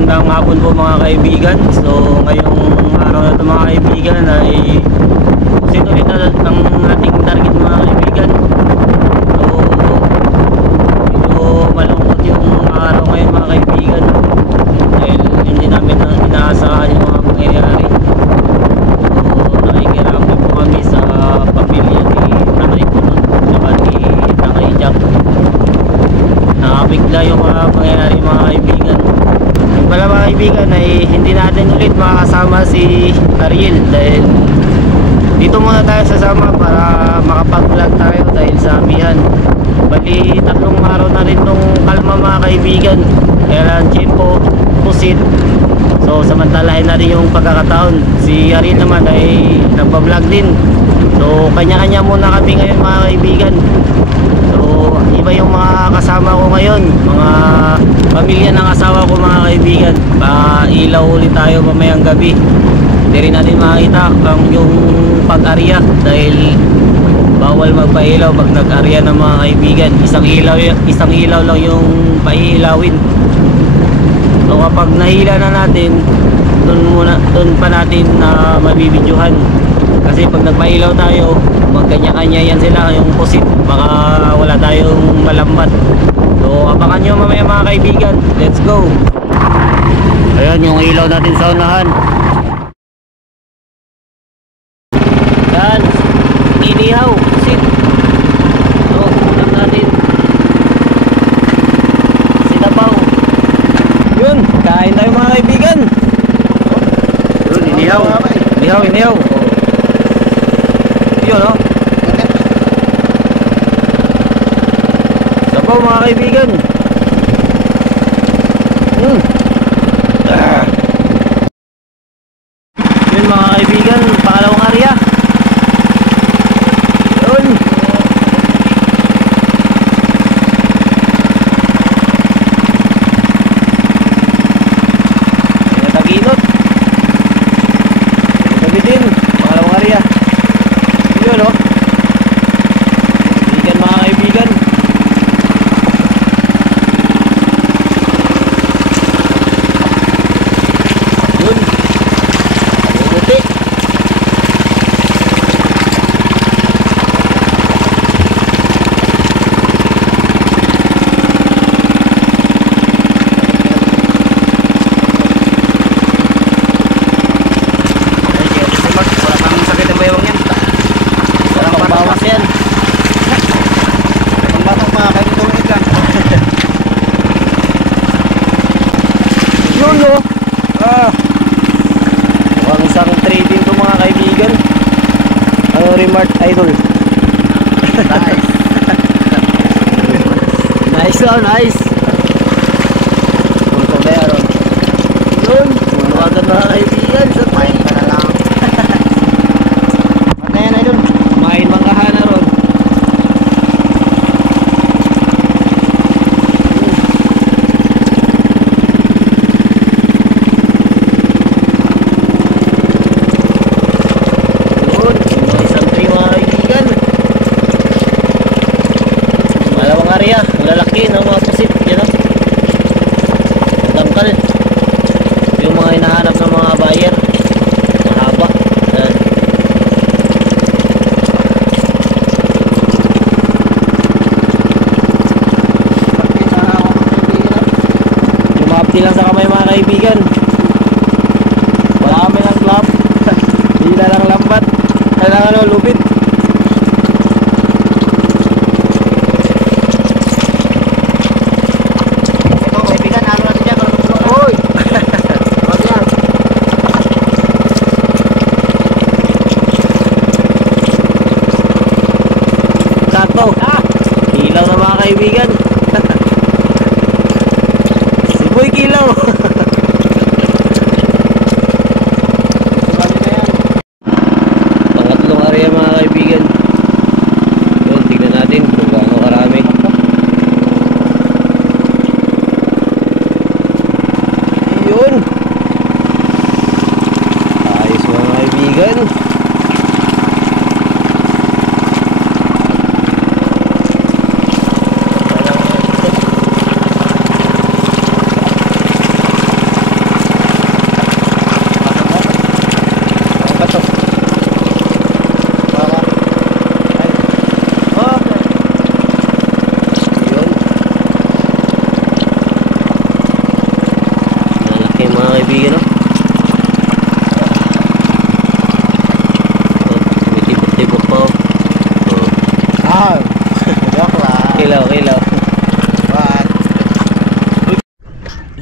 magandang hapon po mga kaibigan. So ngayong araw na ito mga kaibigan ay ito rin ang ating target mga kaibigan. So medyo malungkot yung araw ngayon mga kaibigan dahil hindi namin inaasahan yung mga pangyayari. So nakikiramay po kami sa pamilya ni Nanay Punot at ni Nanay Jack. Nakabigla yung mga pangyayari mga kaibigan. Yung pala mga kaibigan ay hindi natin ulit makakasama si Ariel dahil dito muna tayo sasama para makapag-vlog tayo dahil sa amihan. Bali 3 araw na rin tong kalma mga kaibigan, kaya lang tiyempo, pusit. So samantalahin na rin yung pagkakataon. Si Ariel naman ay nagpa-vlog din. So kanya-kanya muna kami ngayon mga kaibigan. So iba yung mga kasama ko ngayon, mga pamilya ng asawa ko mga kaibigan. Ilaw ulit tayo mamayang gabi. Hindi rin natin makita ang yung pag-arya dahil bawal magpailaw pag nag-arya ng mga kaibigan. Isang ilaw lang yung paiilawin. So kapag nahila na natin, doon pa natin na mabibidyohan. Kasi pag nagpailaw tayo, magkanya-kanya yan sila yung pusit, baka wala tayong malambat. So abangan nyo mamaya mga kaibigan. Let's go. Ayan yung ilaw natin sa unahan. Yan, inihaw, pusit. So ulam natin sinabaw. Yun, kain tayo mga kaibigan. Yun, inihaw. Inihaw. Yun o. Sabaw mga kaibigan. Yun mga kaibigan, pangalawang area. Yun. Nataginot. Gabi din, pangalawang area. Yun o. Kaibigan mga kaibigan. Yun. Buti. Mukhang isang trading to mga kaibigan. Ano remark idol? Nice. Nice oh, nice. Punto ba yan? Yun, mawagan mga kaibigan. Sa main ka na lang. Ano yan idol? Main mangkahana ron. Area, lalaki ng mga pusit, yan o. Tangkal. Yung mga hinahanap ng mga buyer. Mahaba. Ayan. Lumapti lang sa kamay mga kaibigan. Wala kami ng club. Hindi na lang lambat. Kailangan o lupit. Kilaw na mga kaibigan. Si Boy Kilaw. Pangatlong area mga kaibigan. Yun, tignan natin kung gaano karami. Yun. Ayos mga kaibigan.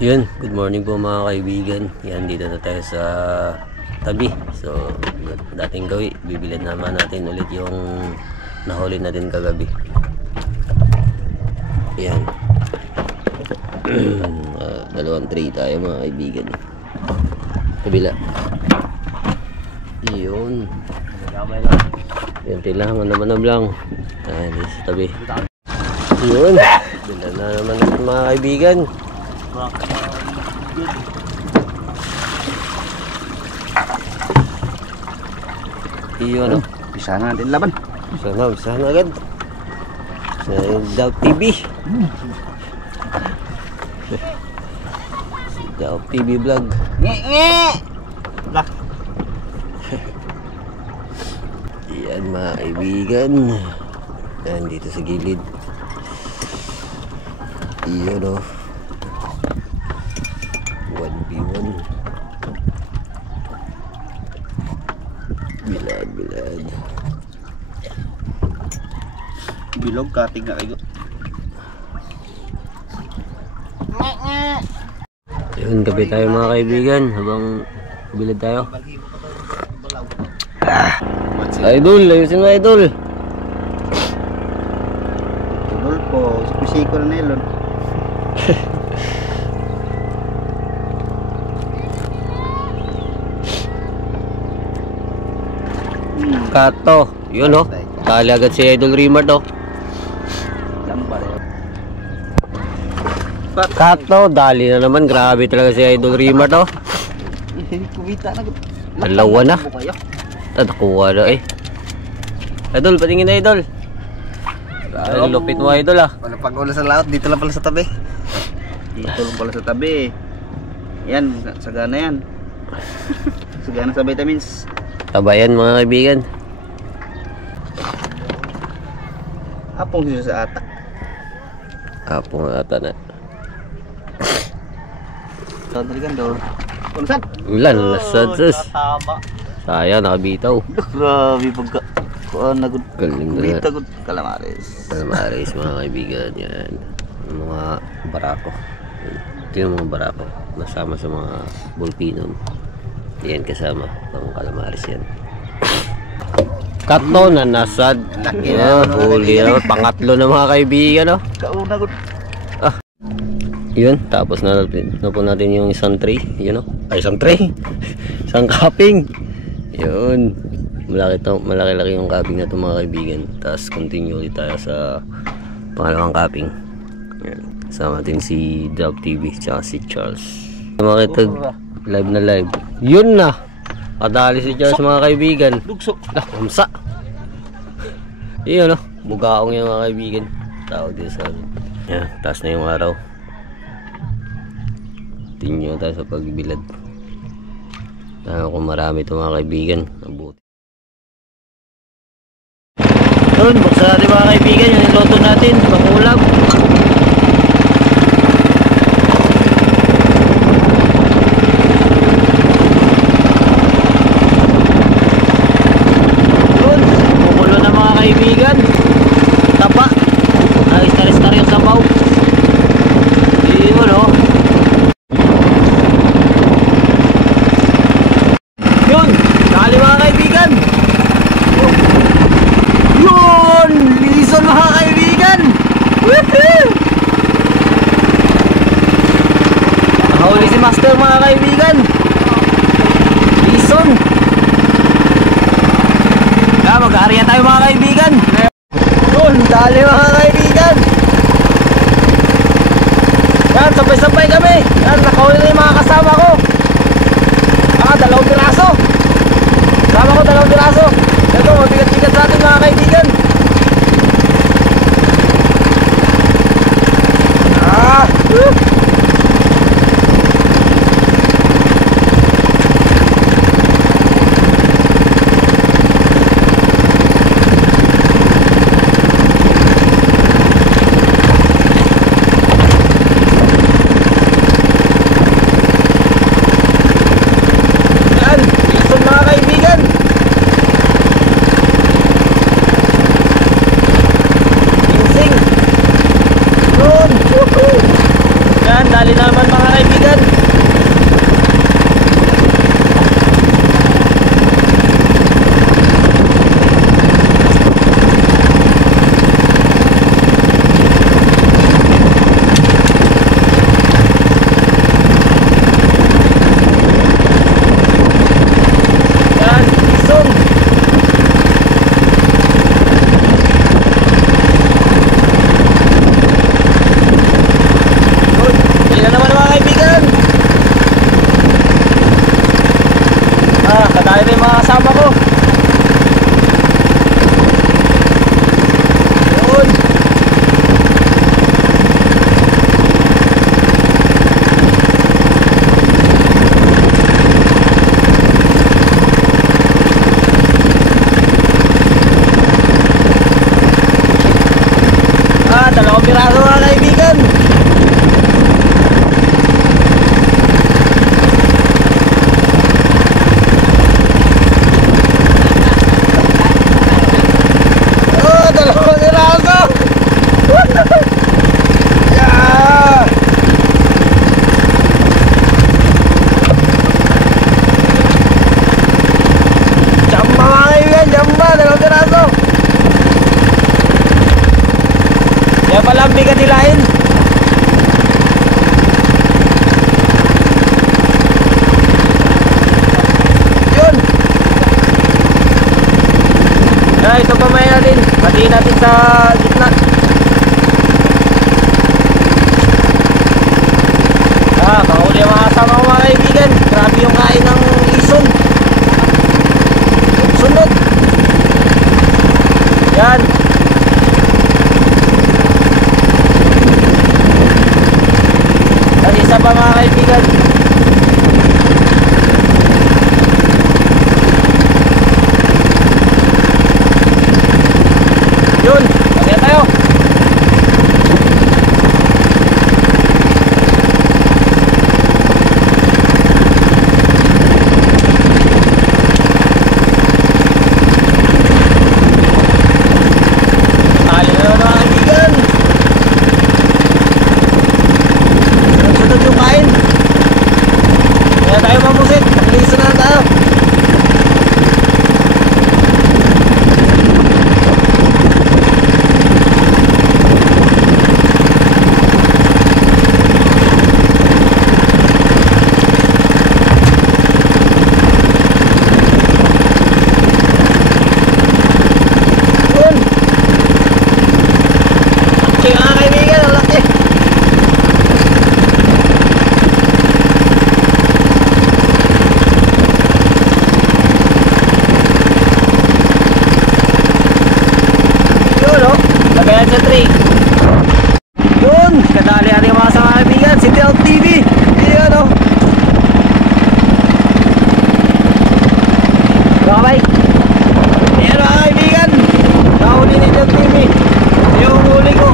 Yun, good morning po mga kaibigan. Yan, dito na tayo sa tabi. So, dating gawi, bibilad naman natin ulit yung nahuli natin kagabi. Yan. Dalawang tray tayo mga kaibigan. Kabila. Yun. Yan, tilangan naman na lang. Ayan, sa tabi. Yun. Bilad na naman natin mga kaibigan. Iyon, no? Bisa na natin laban. Bisa na agad. Sa Daw TV. Si Daw TV vlog. Nge! Lah. Yan mga kaibigan. Yan dito sa gilid. Iyon, no? 1v1. Bilad. Bilog kating na kayo. Yun, gabi tayo mga kaibigan habang bilad tayo. Idol, ayusin mo idol. Tulol po, sipisi ko na nilon. Kato, yun oh. Tali agad si Idol Rimard oh. Kato, dali na naman. Grabe talaga si Idol Rimard oh. Kumita na. Dalawa na. Nakuha na eh. Idol, patingin na Idol. Ay, lupit mo Idol ah. Wala pag-ula sa laot, dito lang pala sa tabi. Dito lang pala sa tabi. Yan, sagana yan. Sagana sa vitamins. Tabayan mga kaibigan. Apong siya sa atak. Apong ata na. Tadalikan daw. Kunsan? Ulan, nasad sus. Sayang, nakabitaw. Grabe pagka. Kuan nagud. Galing na. Bita gud kalamares. Kalamares mga kaibigan. Yan. Yung mga barako. Ito yung mga barako. Nasama sa mga bulpinom. Yan kasama. Pang kalamares yan. Kato na nasad. Huli na. Pangatlo na mga kaibigan. Oh. Kauna gud. Yun, tapos na po natin yung isang tray, yun o. Ay, isang tray. Isang cupping. Yun. Malaki-laki yung cupping na ito mga kaibigan. Tapos continue ulit tayo sa pangalawang cupping. Yan. Kasama natin si Daw TV tsaka si Charles. Makita live na live. Yun na. Kadali si Charles mga kaibigan. Dugso. Kumsa. Yun o. Bugaong yung mga kaibigan. Tao din sa amin. Yan, taas na yung araw. Tinyo tayo sa pagbilad. Kung marami ito mga kaibigan, nabuti. Yun, buksan natin mga kaibigan yung niloto natin, pangulam. Yun, kumulo na mga kaibigan. Tapa. Nag-star-star yung sabaw. Yun o. Yun, dali mga kaibigan. Yun, lison mga kaibigan. Woohoo! Nahuli si Master mga kaibigan. Lison. Mag-aarya tayo mga kaibigan. Yun, dali mga kaibigan. Yan, sabay-sabay kami. Yan, nakahuli na yung mga kasama ko. Dalawang piraso. Kasama ko dalawang piraso. Ito, mabigat-bigat sa atin mga kaibigan. Yan, lison mga kaibigan. Dalawang piraso mga kaibigan. Oh, dalawang piraso. Yeah. Jamba mga kaibigan, jamba, dalawang piraso. Yan pala ang bigat nilain. Yun. Ito pamay natin. Patiin natin sa gitna. Kahuli ang mga kasama ko mga kaibigan. Grabe yung kain ng ison. Sunod. Yan. Isa pa mga kaibigan. Yun, kaya tayo. Tali na naman mga kaibigan. Sunod yung kain. Kaya tayo mamusit. Magliso na tayo. Yun. Laki mga kaibigan. Ang laki. Lagayan sa tree. Yun, kadali ating mga sa kaibigan, City Out TV. Yan o. Bye. Yan mga kaibigan, nakahuli ni City Out TV. Yung huli ko.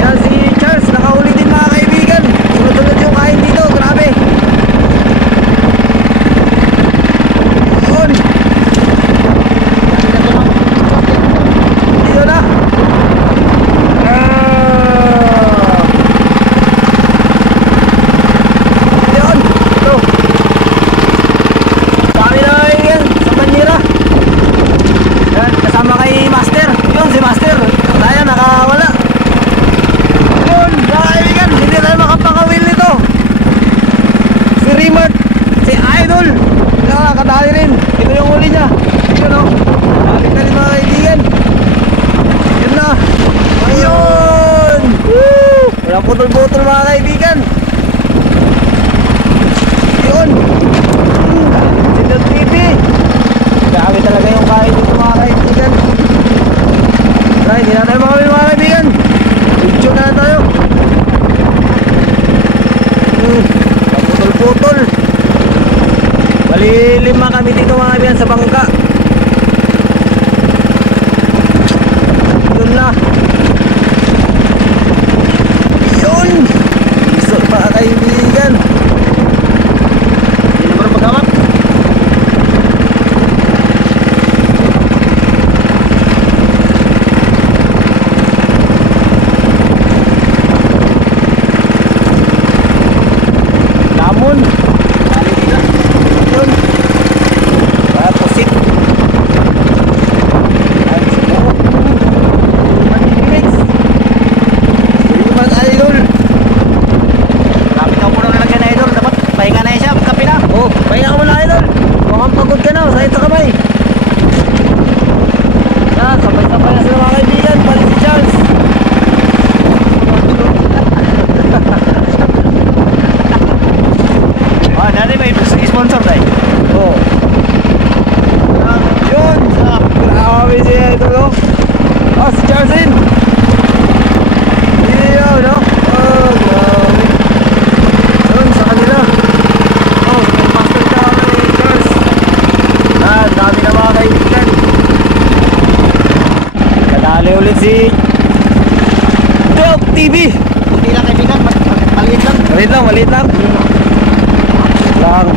Yan si Charles, nakahuli din mga kaibigan. Sunod-sunod yung kain dito, grabe. Yun. Dito na. Yun, ito. Dami na yan sa Banyera. Yan, kasama kay Master. Yun, si Master. Ayan, nakawala. Yun, mga kaibigan, hindi tayo makapakawil nito. Si Rimart, si Idol. Nakakadali rin. Ito yung huli niya. Yun o. Balik na rin mga kaibigan. Yun na. Ayun. Woo! Walang putol-putol mga kaibigan. Yun. City Out TV. Grabe talaga yung kain dito mga kaibigan. Tara, hindi na tayo makawin mga kaibigan. Video na tayo. Putol-putol. Bali 5 kami dito mga kaibigan sa bangka. Yun na. Yun. Iso mga kaibigan. Hindi naman maghawak. Lamon. Yun. Pusit. Idol. Lapit ka muna nalagyan na idol. Dapat pahinga na siya. Kapi na. Oh, pahinga ka muna idol. Mukhang pagod ka na. Sakit sa kamay. Yan, sabay-sabay na sila mga kaibigan. Balik si Charles. Dali may sponsor tayo. Oh. Yun. Grabe si idol. Oh, si Charles din. Iyo, no? Oh, grabe. Yun, sa kanila. Oh, master ka kay Charles. Dami na mga kaibigan. Kadali ulit si Stealth TV. Hindi lang kaibigan, maliit lang. Maliit lang, maliit lang. Lang.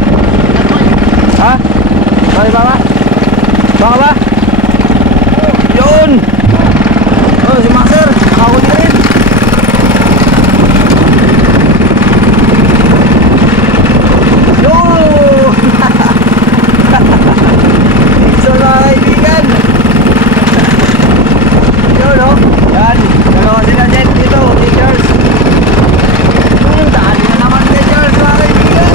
Ha? Bakit ba? Baka ba? Yun! Oh, si Master, nakahuli rin. Yun! So mga kaibigan. Yun o. Yan. Dalawa sila din dito. Teachers. Dali na naman teachers mga kaibigan.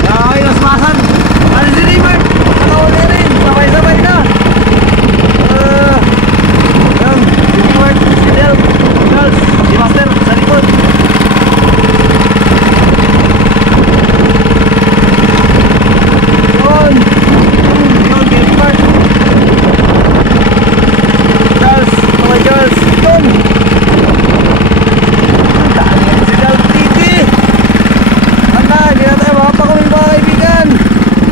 Okay, masmasan. Ano si Raymond? Nakahuli rin. Sabay-sabay na. Yan. Si Raymond. Si Del. Girls. Si Master. Sa likod. Yun. Yun. Si Raymond. Girls. Mga girls. Yun. Dali yan si Del TV. Anda, hindi na tayo makapakawin mga kaibigan.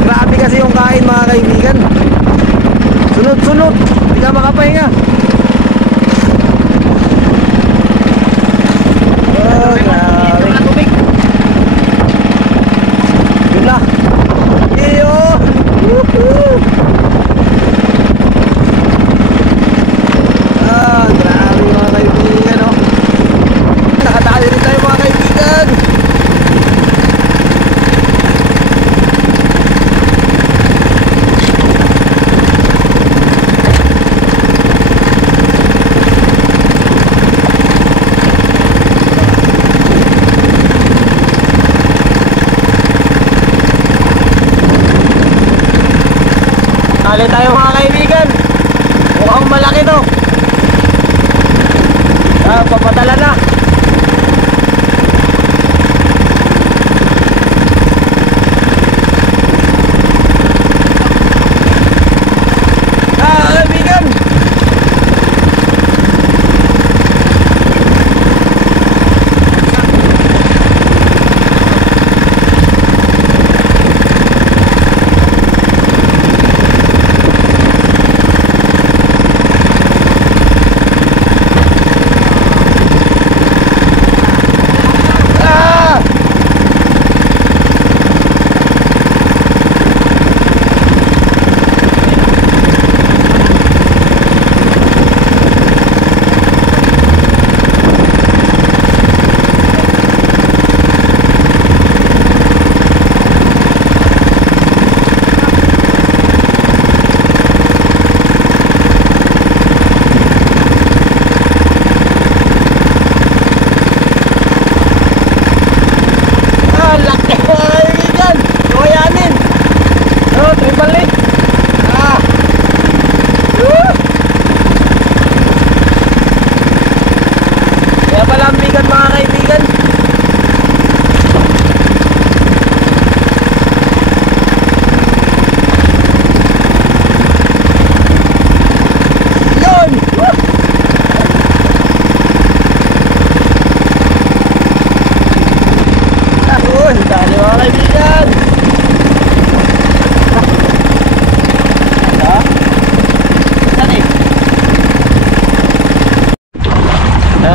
Grabe kasi yung kain mga kaibigan. Sunod-sunod, hindi ka makapahinga. Oh, grabe. Yun lang. Iyo! Woohoo! Grabe mga kaibigan, oh. Nakadali rin tayo mga kaibigan. Tali tayo mga kaibigan. Mukhang malaki to. Papadala na. Kaibigan.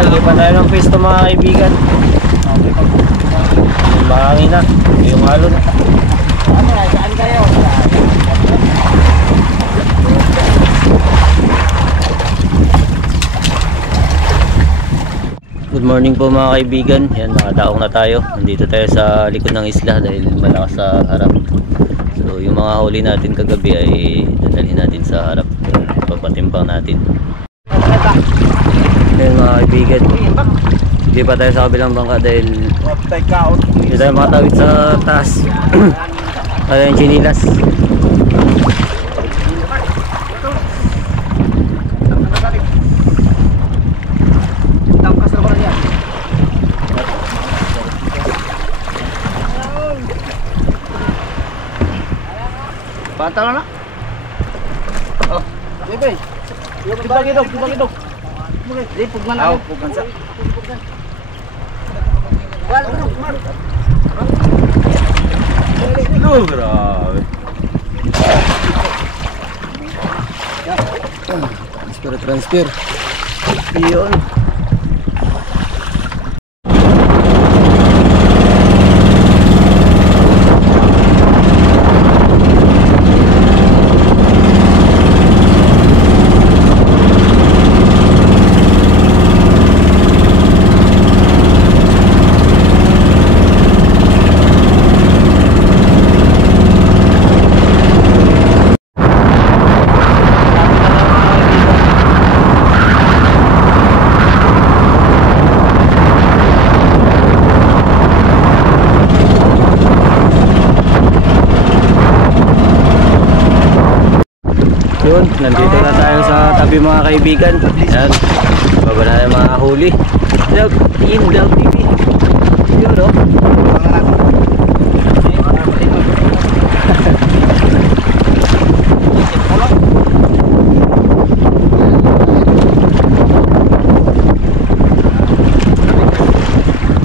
Lipat tayo ng pwesto mga kaibigan. Yung mahangin na, yung alon. Saan kayo? Good morning po mga kaibigan. Yan, nakadaong na tayo. Nandito tayo sa likod ng isla dahil malakas sa harap. So yung mga huli natin kagabi ay dadalhin natin sa harap. Papatimbang natin. Yan mga kaibigan, hindi pa tayo sa kabilang bangka dahil hindi tayo makatawid sa taas. Kaya yung chinilas. Pantalo na. Oh, bebe. Dibagi dog. Di pugman na. Pugman sa. Wal, mar. Grabe. Transfer. Iyon. Yun, nandito na tayo sa tabi mga kaibigan. Yan, baba na yung mga huli. Vlog TV. Yun o.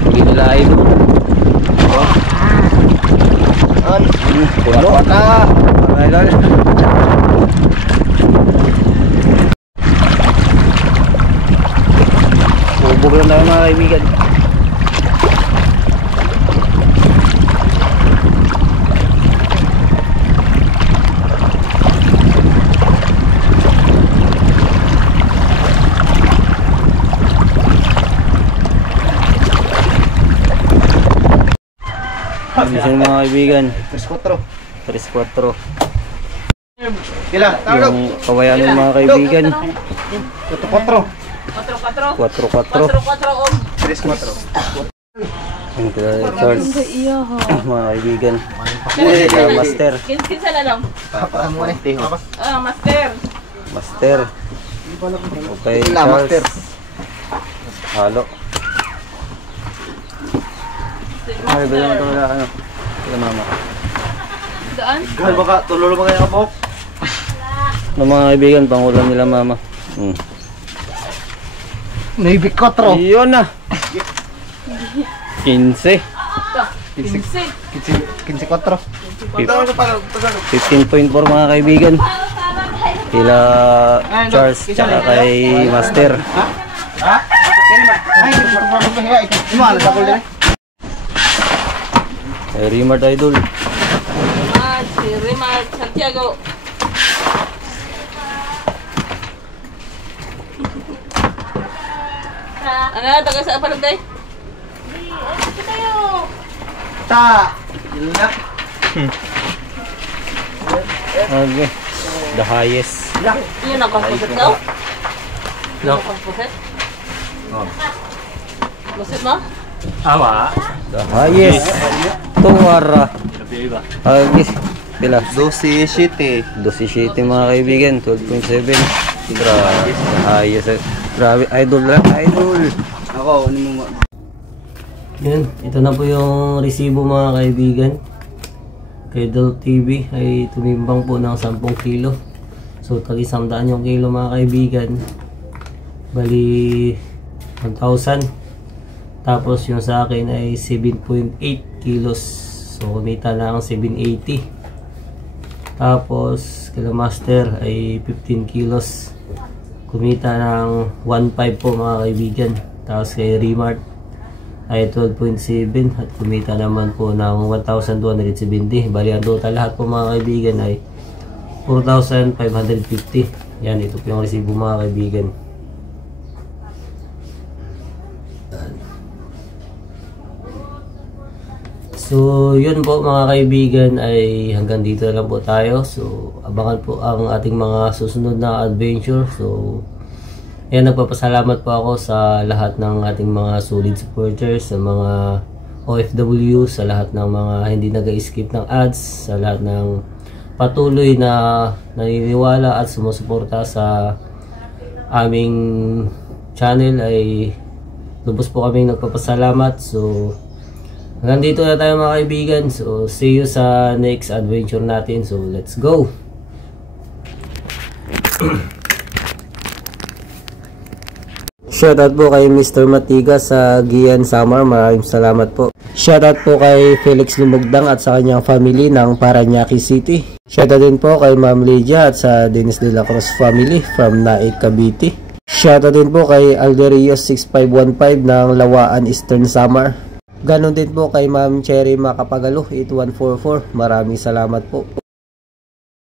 Hindi nila idol. Puno na. Idol. Ubog lang tayo mga kaibigan. Isang mga kaibigan. 3-4. Kila, tawag. Yung kawayan ng mga kaibigan. 4. 4-4. 3-4. Yung kila Charles. Mga kaibigan. Kila Master. Kinsa na lang. Master. Master. Okay, Charles. Halo. Ay, ba naman ito wala ano? Kila mama. Daan? Kahal baka, tulolo mga yung kapok. Ng mga kaibigan, pangulam nila mama. Navy 4. Yun na! 15. 15-4. 15.4 mga kaibigan. Kila Charles tsaka kay Master. Ay, imalas ako din. Kay Rimart Idol. Si Rimar Santiago. Ano, taga sa Palagday? Ta. Yun na. Okay. The highest. Yun ang composite daw? Yun ang composite? Composite mo? The highest. Tuwara. Okay. Pila? 12-7. 12 mga kaibigan. 12.7. Grabe. Highest. Grabe. Idol lang. Idol. Ako, ano mo? Yan. Ito na po yung resibo mga kaibigan. Kay Idol TV ay tumimbang po ng 10 kilo. So, tag-100 yung kilo mga kaibigan. Bali 1,000. Tapos yung sa akin ay 7.8 kilos. So, kumita na ang 780. Tapos, kila Master ay 15 kilos. Kumita ng 1.5 po mga kaibigan. Tapos kay Rimart ay 12.7 at kumita naman po ng 1,270. Bali ang total lahat po mga kaibigan ay 4,550. Yan, ito po yung resibo mga kaibigan. So yun po mga kaibigan, ay hanggang dito na lang po tayo. So abangan po ang ating mga susunod na adventure. So yan, nagpapasalamat po ako sa lahat ng ating mga solid supporters, sa mga OFW, sa lahat ng mga hindi nag-skip ng ads, sa lahat ng patuloy na naniniwala at sumusuporta sa aming channel. Ay lubos po kaming nagpapasalamat. So hanggang dito na tayo mga kaibigan. So see you sa next adventure natin. So let's go. Shoutout po kay Mr. Matigas sa Gian Samar. Maraming salamat po. Shoutout po kay Felix Lumugdang at sa kanyang family ng Parañaque City. Shoutout din po kay Ma'am Lydia at sa Dennis de la Cruz family from Naik, Cavite. Shoutout din po kay Alderio 6515 ng Lawaan, Eastern Samar. Ganon din po kay Ma'am Cherry Macapagalo 8144. Maraming salamat po.